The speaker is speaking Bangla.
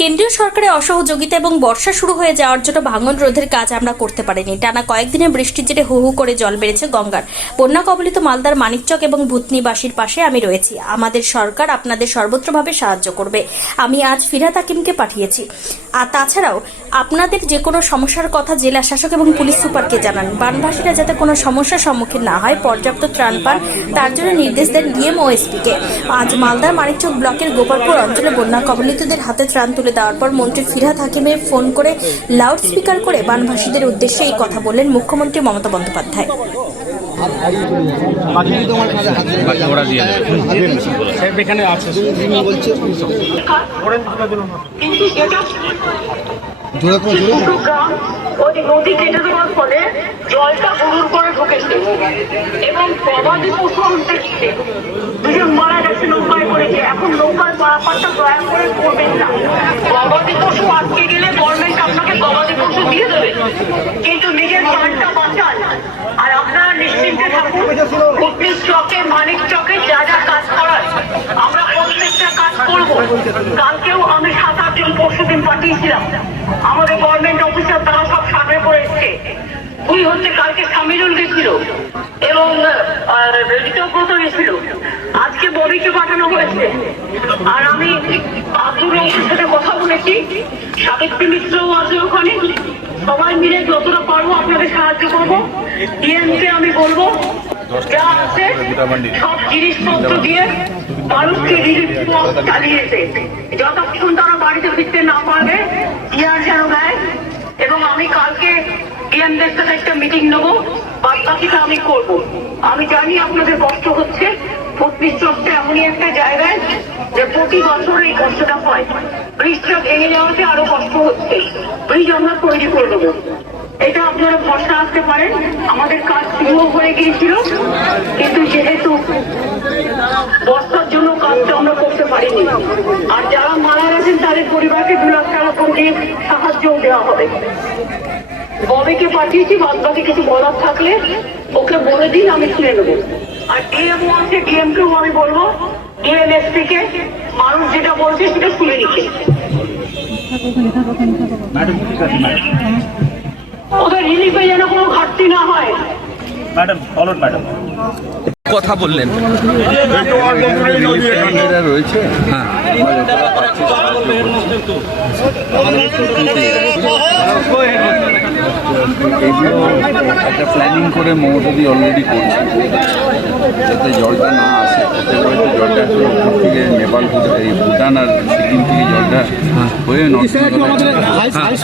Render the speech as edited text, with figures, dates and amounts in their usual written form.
কেন্দ্রীয় সরকারের অসহযোগিতা এবং বর্ষা শুরু হয়ে যাওয়ার জন্য ভাঙন রোধের কাজ আমরা করতে পারিনি। টানা কয়েকদিনের বৃষ্টির জেরে হু হু করে জল বেড়েছে গঙ্গার। বন্যা কবলিত মালদার মানিকচক এবং ভূতনিবাসীর পাশে আমি রয়েছি। আমাদের সরকার আপনাদের সর্বত্রভাবে সাহায্য করবে। আমি আজ ফিরহাদ হাকিমকে পাঠিয়েছি। আর তাছাড়াও আপনাদের যে কোনো সমস্যার কথা জেলা শাসক এবং পুলিশ সুপারকে জানান। বানভাসীরা যাতে কোনো সমস্যার সম্মুখীন না হয়, পর্যাপ্ত ত্রাণ পান, তার জন্য নির্দেশ দেন ডিএম ও এসপিকে। আজ মালদার মানিকচক ব্লকের গোপালপুর অঞ্চলে বন্যা কবলিতদের হাতে ত্রাণ তুলে দেওয়ার পর মন্ত্রী ফিরহাদ হাকিমের ফোন করে লাউড স্পিকার করে বানভাসীদের উদ্দেশ্যে এই কথা বললেন মুখ্যমন্ত্রী মমতা বন্দ্যোপাধ্যায়। নদী কেটে দেওয়ার ফলে জলটা হুড়ুর করে ঢুকেছে এবং গবাদি পশু আনতে দুজন মারা গেছে, নৌকায় করেছে। এখন নৌকার পারাপারটা দয়া করে করবেন না। গবাদি পশু আটকে গেলে গভর্নমেন্ট আপনাকে গবাদি পশু দিয়ে দেবে, কিন্তু নিজের প্রাণটা বাঁচান। আর আপনারা নিশ্চিন্তে থাকুন, ভূতনির চকে মানিক চকে যা যা কাজ করার আমরা প্রত্যেকটা কাজ করবো। কালকেও আমি 7-8 দিন পরশুদিন পাঠিয়েছিলাম আমাদের গভর্নমেন্ট অফিসার, তারা সব সার্ভে করে এসছে। দুই হচ্ছে কালকে সামিরুল গেছিল এবং ঋতব্রত গেছিল, আজকে ববিকে পাঠানো হয়েছে। আর আমি আব্দুর রহমানের সাথে কথা বলেছি, সাবিত্রী মিত্রও আছে ওখানে। সবাই মিলে যতটা পারবো আপনাদের সাহায্য করবো। ডিএমকে আমি বলবো যা আছে সব জিনিসপত্র দিয়ে মানুষকে রিলিফ চালিয়েছে। যতক্ষণ তারা বাড়িতে ফিরতে না পারবে ইয়ার যেন দেয়। এবং আমি কালকে ডিএমদের সাথে একটা মিটিং নেবো, বাদ বাকিটা আমি করবো। আমি জানি আপনাদের কষ্ট হচ্ছে। ভূতনির চকটা এমনই একটা জায়গায় যে প্রতি বছর এই কষ্টটা হয়। ব্রিজটা ভেঙে যাওয়াতে আরো কষ্ট হচ্ছে। ব্রিজ আমরা তৈরি করে দেবো, এটা আপনারা ভরসা আসতে পারেন। আমাদের কাজ শুরু হয়ে গিয়েছিল, কিন্তু যেহেতু বর্ষার জন্য কাজটা আমরা করতে পারিনি। আর যারা মারা গেছেন তাদের পরিবারকে 2 লাখ টাকা করে সাহায্যও দেওয়া হবে। ববিকে পাঠিয়েছি, বাদ বাকি কিছু বলার থাকলে ওকে বলে দিন, আমি শুনে নেবো। আর ডিএমও আছে, ডিএমকেও আমি বলবো ডিএমএসপি কে মানুষ যেটা বলছে সেটা শুনে নিচ্ছে। ওদের রিলিফে যেন কোনো ঘাটতি না হয়। কথা বললেন রয়েছে, এইগুলো একটা প্ল্যানিং করে মমতাদি অলরেডি করছে, যাতে জলটা না আসে। হয়তো জলটা উপর থেকে নেপাল, ভুটান আর সিকিম থেকে জলটা হয়ে নর্থ বেঙ্গল